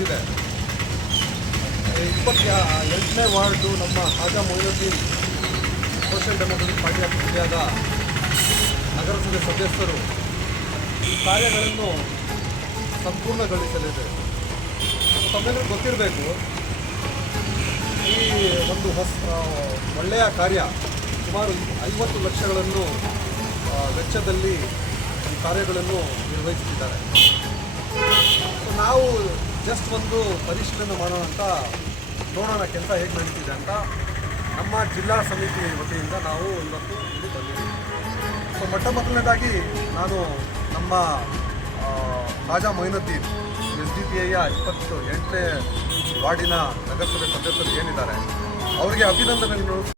ಗೊತ್ತಿದೆ. 28ನೇ ವಾರ್ಡು ನಮ್ಮ Khaja Moinuddin social democratic party of ಇಂಡಿಯಾದ ನಗರಸಭೆ ಸದಸ್ಯರು ಈ ಕಾರ್ಯಗಳನ್ನು ಸಂಪೂರ್ಣಗೊಳಿಸಲಿದೆ. ತಮ್ಮೆಲ್ಲರಿಗೂ ಗೊತ್ತಿರಬೇಕು, ಈ ಒಂದು ಒಳ್ಳೆಯ ಕಾರ್ಯ ಸುಮಾರು 50 ಲಕ್ಷಗಳನ್ನು ವೆಚ್ಚದಲ್ಲಿ ಈ ಕಾರ್ಯಗಳನ್ನು ನಿರ್ವಹಿಸುತ್ತಿದ್ದಾರೆ. ನಾವು ಜಸ್ಟ್ ಒಂದು ಪರಿಶೀಲನೆ ಮಾಡೋಣ ಅಂತ ನೋಡೋಣ ಕೆಲಸ ಹೇಗೆ ನಡೀತಿದೆ ಅಂತ ನಮ್ಮ ಜಿಲ್ಲಾ ಸಮಿತಿ ವತಿಯಿಂದ ನಾವು ಇವತ್ತು ಇಲ್ಲಿ ಬಂದಿದ್ದೀವಿ. ಮೊದಲನೇದಾಗಿ ನಾನು ನಮ್ಮ ಖಾಜಾ ಮೊಯಿನುದ್ದೀನ್ SDPIಯ 28ನೇ ವಾರ್ಡಿನ ನಗರಸಭೆ ಸದಸ್ಯರು ಏನಿದ್ದಾರೆ ಅವರಿಗೆ ಅಭಿನಂದನೆಗಳು